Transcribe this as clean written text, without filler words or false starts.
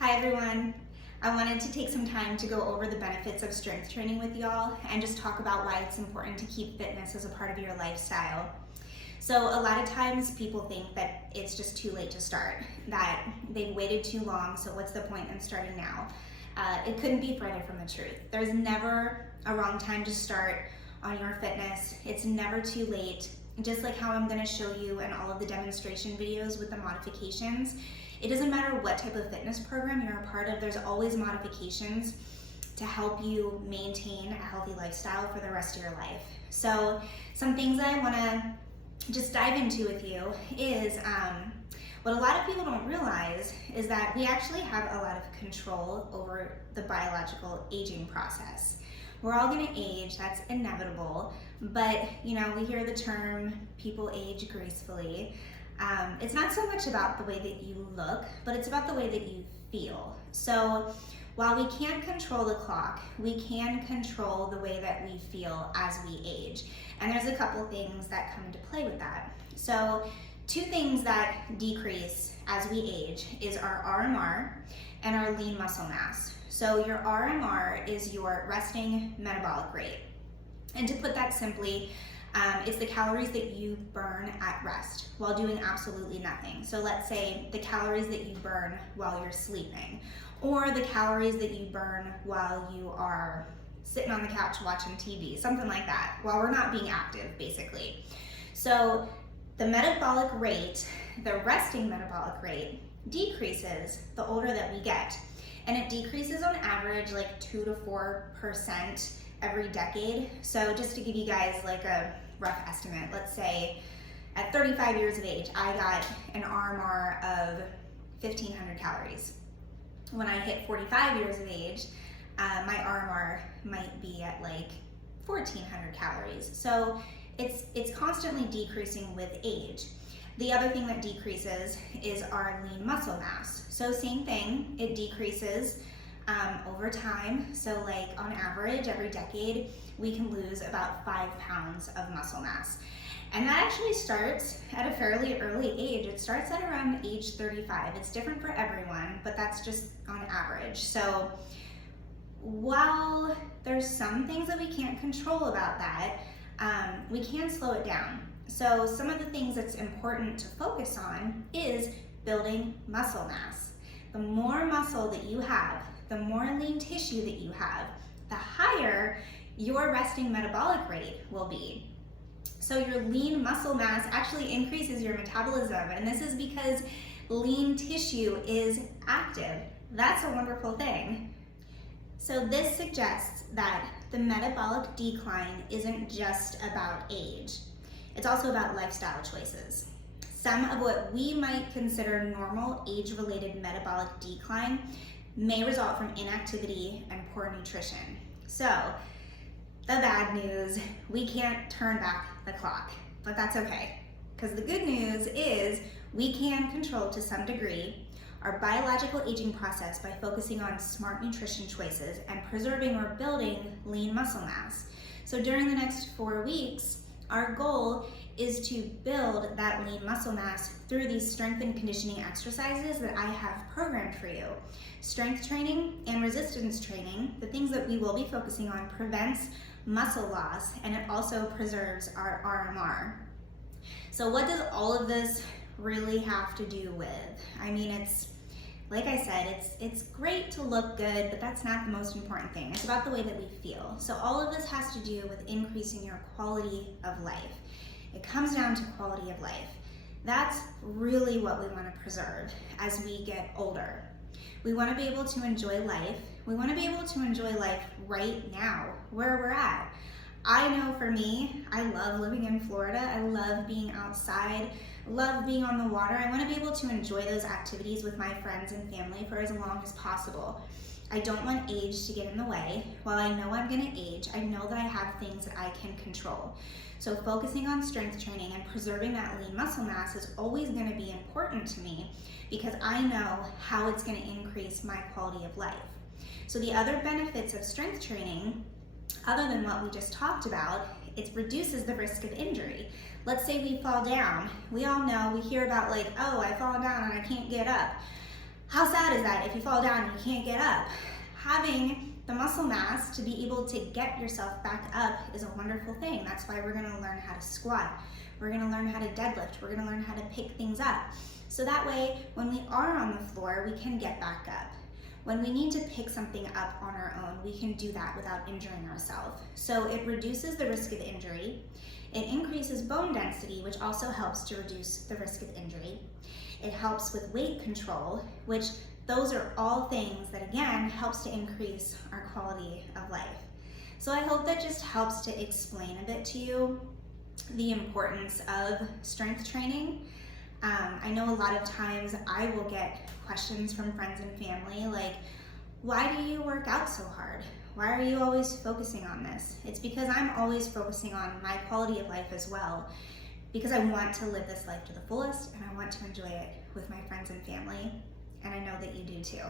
Hi everyone. I wanted to take some time to go over the benefits of strength training with y'all and just talk about why it's important to keep fitness as a part of your lifestyle. So a lot of times people think that it's just too late to start, that they've waited too long, so what's the point in starting now? It couldn't be further from the truth. There's never a wrong time to start on your fitness. It's never too late. Just like how I'm going to show you in all of the demonstration videos with the modifications, it doesn't matter what type of fitness program you're a part of, there's always modifications to help you maintain a healthy lifestyle for the rest of your life. So some things that I want to just dive into with you is what a lot of people don't realize is that we actually have a lot of control over the biological aging process. We're all going to age, that's inevitable, but we hear the term people age gracefully. It's not so much about the way that you look, but it's about the way that you feel. So while we can't control the clock, we can control the way that we feel as we age. And there's a couple things that come into play with that. So two things that decrease as we age is our RMR and our lean muscle mass. So your RMR is your resting metabolic rate. And to put that simply, it's the calories that you burn at rest while doing absolutely nothing. So let's say the calories that you burn while you're sleeping, or the calories that you burn while you are sitting on the couch watching TV, something like that, while we're not being active, basically. So the metabolic rate, the resting metabolic rate, decreases the older that we get. And it decreases on average like 2 to 4% every decade. So just to give you guys like a rough estimate, let's say at 35 years of age, I got an RMR of 1,500 calories. When I hit 45 years of age, my RMR might be at like 1,400 calories. So it's constantly decreasing with age. The other thing that decreases is our lean muscle mass. So same thing, it decreases over time. So like on average, every decade, we can lose about 5 pounds of muscle mass. And that actually starts at a fairly early age. It starts at around age 35. It's different for everyone, but that's just on average. So while there's some things that we can't control about that, we can slow it down. So some of the things that's important to focus on is building muscle mass. The more muscle that you have, the more lean tissue that you have, the higher your resting metabolic rate will be. So your lean muscle mass actually increases your metabolism, and this is because lean tissue is active. That's a wonderful thing. So this suggests that the metabolic decline isn't just about age. It's also about lifestyle choices. Some of what we might consider normal age-related metabolic decline may result from inactivity and poor nutrition. So, the bad news, we can't turn back the clock, but that's okay. Because the good news is we can control to some degree our biological aging process by focusing on smart nutrition choices and preserving or building lean muscle mass. So during the next 4 weeks, our goal is to build that lean muscle mass through these strength and conditioning exercises that I have programmed for you. Strength training and resistance training, the things that we will be focusing on, prevents muscle loss, and it also preserves our RMR. So what does all of this really have to do with? I mean, it's, like I said, it's great to look good, but that's not the most important thing. It's about the way that we feel. So all of this has to do with increasing your quality of life. It comes down to quality of life. That's really what we want to preserve as we get older. We want to be able to enjoy life. We want to be able to enjoy life right now, where we're at. I know for me, I love living in Florida. I love being outside, love being on the water. I want to be able to enjoy those activities with my friends and family for as long as possible. I don't want age to get in the way. While I know I'm going to age, I know that I have things that I can control. So focusing on strength training and preserving that lean muscle mass is always going to be important to me because I know how it's going to increase my quality of life. So the other benefits of strength training, other than what we just talked about, it reduces the risk of injury. Let's say we fall down. We all know, we hear about like, oh, I fall down and I can't get up. How sad is that if you fall down and you can't get up? Having the muscle mass to be able to get yourself back up is a wonderful thing. That's why we're gonna learn how to squat. We're gonna learn how to deadlift. We're gonna learn how to pick things up. So that way, when we are on the floor, we can get back up. When we need to pick something up on our own, we can do that without injuring ourselves. So it reduces the risk of injury. It increases bone density, which also helps to reduce the risk of injury. It helps with weight control, which those are all things that, again, helps to increase our quality of life. So I hope that just helps to explain a bit to you the importance of strength training. I know a lot of times I will get questions from friends and family like, why do you work out so hard? Why are you always focusing on this? It's because I'm always focusing on my quality of life as well, because I want to live this life to the fullest and I want to enjoy it with my friends and family, and I know that you do too.